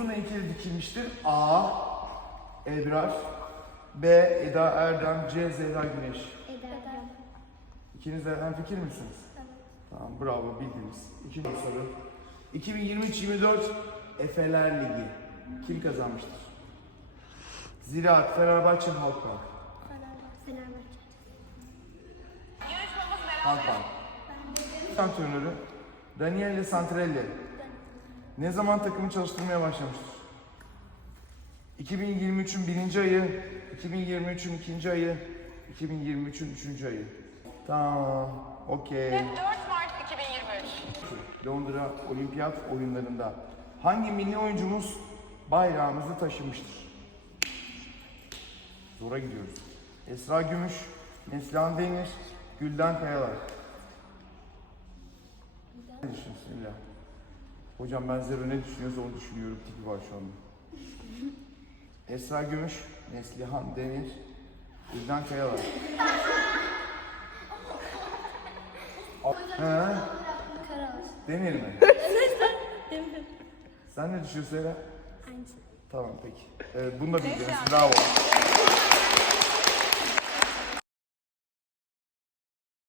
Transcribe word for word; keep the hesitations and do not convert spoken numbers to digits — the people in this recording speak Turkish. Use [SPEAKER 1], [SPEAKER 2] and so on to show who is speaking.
[SPEAKER 1] uzun heykeli dikilmiştir? A. Ebrar, B. Eda Erdem, C. Zehra Güneş.
[SPEAKER 2] Eda Erdem.
[SPEAKER 1] İkiniz de hemfikir misiniz?
[SPEAKER 2] Evet.
[SPEAKER 1] Tamam, bravo, bildiniz. İkinci soru. iki bin yirmi üç yirmi dört Efeler Ligi kim kazanmıştır? Ziraat, Fenerbahçe, Halkbank.
[SPEAKER 2] Fenerbahçe.
[SPEAKER 1] Halkbank. Antrenörü Daniele Santarelli ne zaman takımı çalıştırmaya başlamıştır? iki bin yirmi üçün birinci ayı, iki bin yirmi üçün ikinci ayı, iki bin yirmi üçün üçüncü ayı. Tamam, okey.
[SPEAKER 3] dört Mart iki bin yirmi üç.
[SPEAKER 1] Londra Olimpiyat oyunlarında hangi milli oyuncumuz bayrağımızı taşımıştır? Zora gidiyoruz. Esra Gümüş, Neslihan Demir, Gülden Kayalar. Ne düşünüyorsun İlla? Hocam ben Zero ne düşünüyorsa onu düşünüyorum tipi var şu anda. Esra Gümüş, Neslihan Demir, Gülden Kayalar. He?
[SPEAKER 2] Karar.
[SPEAKER 1] Demir mi?
[SPEAKER 2] Demir.
[SPEAKER 1] Sen ne düşünüyorsun Ela?
[SPEAKER 2] Aynısı.
[SPEAKER 1] Tamam peki. Evet, bunu da bildiniz. Bravo.